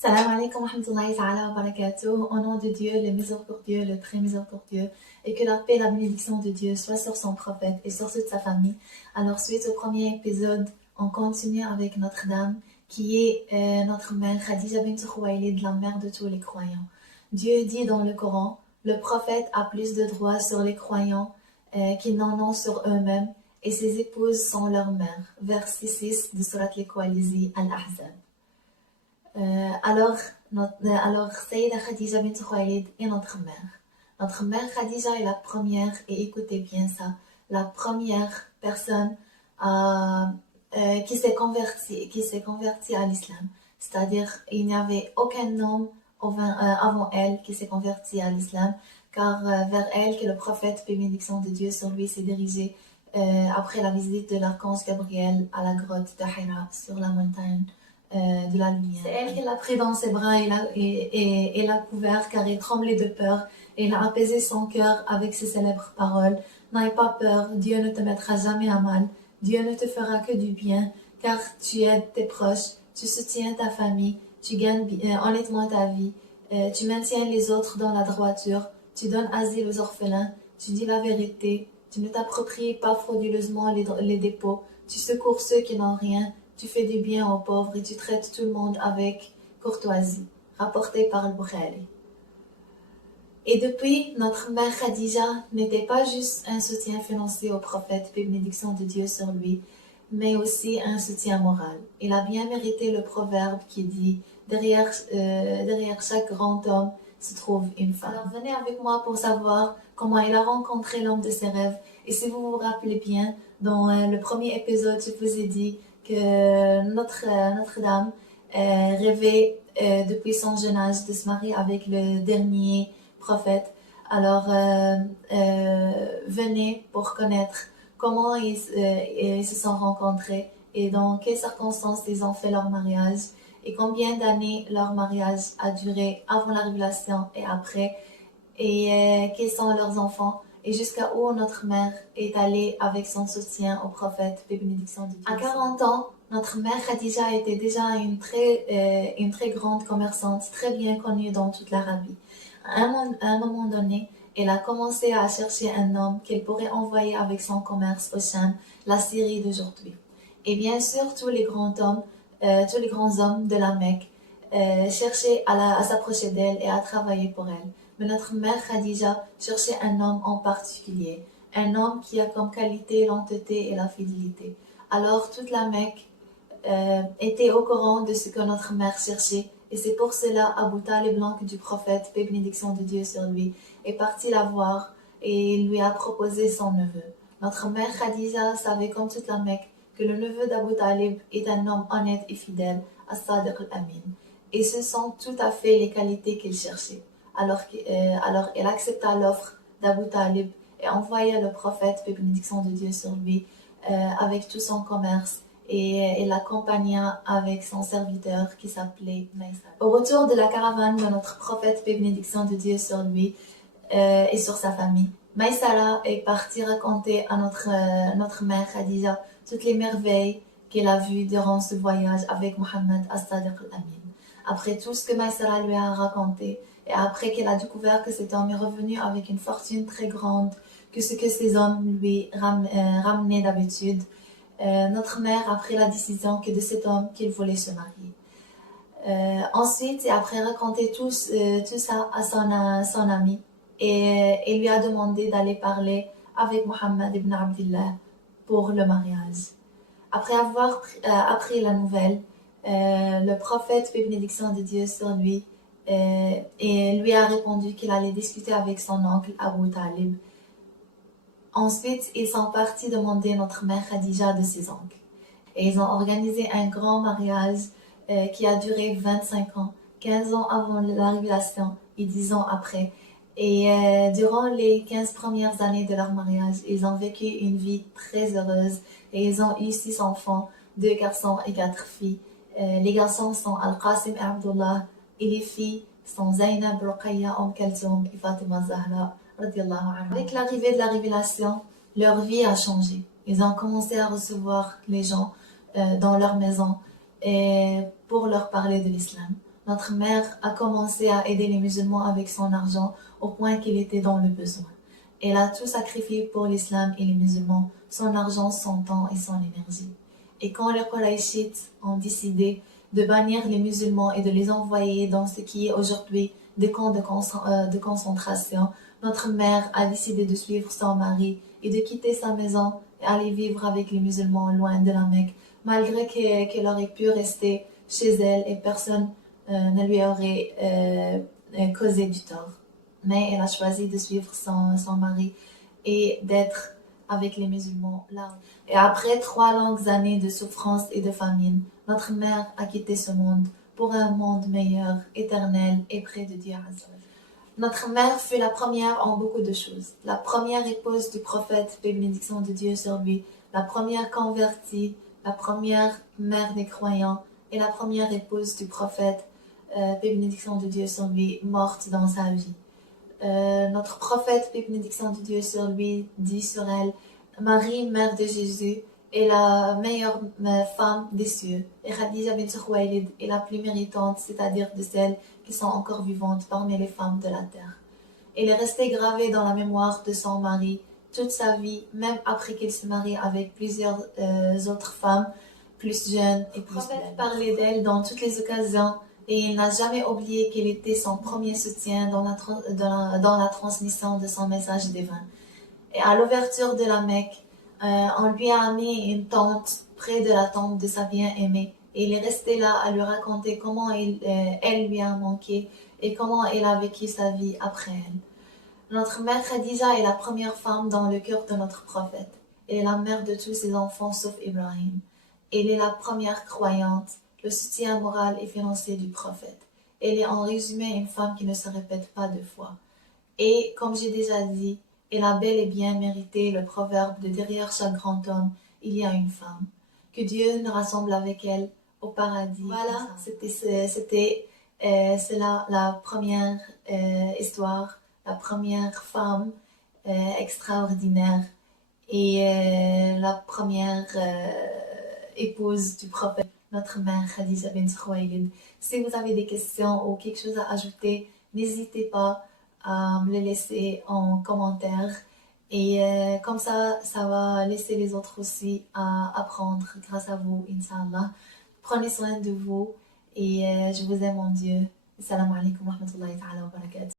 Salam alaikum wa rahmatullahi ta'ala wa barakatuh. Au nom de Dieu, le miséricordieux, le très miséricordieux, et que la paix et la bénédiction de Dieu soient sur son prophète et sur toute sa famille. Alors, suite au premier épisode, on continue avec notre dame, qui est notre mère Khadija bint Khuwaylid, la mère de tous les croyants. Dieu dit dans le Coran, le prophète a plus de droits sur les croyants qu'ils n'en ont sur eux-mêmes, et ses épouses sont leurs mères. Verset 6 de Surat al-Qawalizi al-Ahzab. Alors, Sayyida Khadija bint Khuwaylid est notre mère. Notre mère Khadija est la première, et écoutez bien ça, la première personne qui s'est convertie à l'islam. C'est-à-dire, il n'y avait aucun homme avant elle qui s'est converti à l'islam, car vers elle que le prophète, bénédiction de Dieu sur lui, s'est dirigé après la visite de l'archange Gabriel à la grotte de Hira sur la montagne de la lumière. C'est elle qui l'a pris dans ses bras et l'a couvert car il tremblait de peur, et il a apaisé son cœur avec ses célèbres paroles. N'aie pas peur, Dieu ne te mettra jamais à mal, Dieu ne te fera que du bien, car tu aides tes proches, tu soutiens ta famille, tu gagnes honnêtement ta vie, tu maintiens les autres dans la droiture, tu donnes asile aux orphelins, tu dis la vérité, tu ne t'appropries pas frauduleusement les dépôts, tu secours ceux qui n'ont rien, tu fais du bien aux pauvres et tu traites tout le monde avec courtoisie. Rapporté par al-Bukhari. Et depuis, notre mère Khadija n'était pas juste un soutien financier au prophète, bénédiction de Dieu sur lui, mais aussi un soutien moral. Il a bien mérité le proverbe qui dit derrière chaque grand homme se trouve une femme. Alors venez avec moi pour savoir comment il a rencontré l'homme de ses rêves. Et si vous vous rappelez bien, dans le premier épisode, je vous ai dit que Notre-Dame rêvait depuis son jeune âge de se marier avec le dernier prophète. Alors, venez pour connaître comment ils se sont rencontrés et dans quelles circonstances ils ont fait leur mariage et combien d'années leur mariage a duré avant la révélation et après, et quels sont leurs enfants, et jusqu'à où notre mère est allée avec son soutien au prophète, paix et bénédiction de Dieu. À 40 ans, notre mère Khadija était déjà une très grande commerçante, très bien connue dans toute l'Arabie. À un moment donné, elle a commencé à chercher un homme qu'elle pourrait envoyer avec son commerce au Cham, la Syrie d'aujourd'hui. Et bien sûr, tous les grands hommes de la Mecque cherchaient à s'approcher d'elle et à travailler pour elle. Mais notre mère Khadija cherchait un homme en particulier, un homme qui a comme qualité l'honnêteté et la fidélité. Alors toute la Mecque était au courant de ce que notre mère cherchait, et c'est pour cela Abu Talib, l'oncle du prophète, paix et bénédiction de Dieu sur lui, est parti la voir et lui a proposé son neveu. Notre mère Khadija savait comme toute la Mecque que le neveu d'Abu Talib est un homme honnête et fidèle, As-Sadiq al-Amin, et ce sont tout à fait les qualités qu'il cherchait. Alors elle accepta l'offre d'Abu Talib et envoya le prophète, paix et bénédiction de Dieu sur lui, avec tout son commerce, et elle l'accompagna avec son serviteur qui s'appelait Maïsara. Au retour de la caravane de notre prophète, paix et bénédiction de Dieu sur lui et sur sa famille, Maïsara est partie raconter à notre mère Khadija toutes les merveilles qu'elle a vues durant ce voyage avec Mohammed as-Sadiq al-Amin. Après tout ce que Maïsara lui a raconté, et après qu'elle a découvert que cet homme est revenu avec une fortune très grande que ce que ces hommes lui ramenaient d'habitude, notre mère a pris la décision que de cet homme qu'il voulait se marier. Ensuite, et après raconter tout ça à son ami, et lui a demandé d'aller parler avec Mohammed ibn Abdullah pour le mariage. Après avoir appris la nouvelle, le prophète, paix et bénédiction de Dieu sur lui, et lui a répondu qu'il allait discuter avec son oncle Abu Talib. Ensuite, ils sont partis demander notre mère Khadija de ses oncles. Et ils ont organisé un grand mariage qui a duré 25 ans, 15 ans avant la révélation et 10 ans après. Et durant les 15 premières années de leur mariage, ils ont vécu une vie très heureuse et ils ont eu 6 enfants, 2 garçons et 4 filles. Les garçons sont Al-Qasim et Abdullah, et les filles sont Zainab, Ruqayya, Kalsoum et Fatima Zahra. Avec l'arrivée de la révélation, leur vie a changé. Ils ont commencé à recevoir les gens dans leur maison et pour leur parler de l'islam. notre mère a commencé à aider les musulmans avec son argent au point qu'il était dans le besoin. Elle a tout sacrifié pour l'islam et les musulmans, son argent, son temps et son énergie. Et quand les Qurayshites ont décidé de bannir les musulmans et de les envoyer dans ce qui est aujourd'hui des camps de concentration, notre mère a décidé de suivre son mari et de quitter sa maison et aller vivre avec les musulmans loin de la Mecque, malgré qu'elle aurait pu rester chez elle et personne ne lui aurait causé du tort. Mais elle a choisi de suivre son mari et d'être avec les musulmans là. Et après 3 longues années de souffrance et de famine, notre mère a quitté ce monde pour un monde meilleur, éternel et près de Dieu Azza. Notre mère fut la première en beaucoup de choses. La première épouse du prophète, paix et bénédiction de Dieu sur lui, la première convertie, la première mère des croyants et la première épouse du prophète, paix et bénédiction de Dieu sur lui, morte dans sa vie. Notre prophète, paix et bénédiction de Dieu sur lui, dit sur elle, Marie, mère de Jésus, est la meilleure femme des cieux. Et Khadija bint Khuwaylid est la plus méritante, c'est-à-dire de celles qui sont encore vivantes parmi les femmes de la terre. Elle est restée gravée dans la mémoire de son mari toute sa vie, même après qu'il se marie avec plusieurs autres femmes plus jeunes et plus belles. Le prophète parlait d'elle dans toutes les occasions et il n'a jamais oublié qu'elle était son premier soutien dans la transmission de son message divin. Et à l'ouverture de la Mecque, on lui a mis une tente près de la tombe de sa bien-aimée. Et il est resté là à lui raconter comment elle lui a manqué et comment elle a vécu sa vie après elle. Notre mère Khadija est la première femme dans le cœur de notre prophète. Elle est la mère de tous ses enfants sauf Ibrahim. Elle est la première croyante, le soutien moral et financier du prophète. Elle est en résumé une femme qui ne se répète pas deux fois. Et comme j'ai déjà dit, elle a bel et bien mérité le proverbe de derrière chaque grand homme, il y a une femme. Que Dieu nous rassemble avec elle au paradis. Voilà, c'était cela la première histoire, la première femme extraordinaire et la première épouse du prophète, notre mère Khadija bint Khuwaylid. Si vous avez des questions ou quelque chose à ajouter, n'hésitez pas à me les laisser en commentaire. Et comme ça va laisser les autres aussi à apprendre grâce à vous, Inch'Allah. Prenez soin de vous et je vous aime en Dieu. Assalamu alaikum wa rahmatullahi wa barakatuh.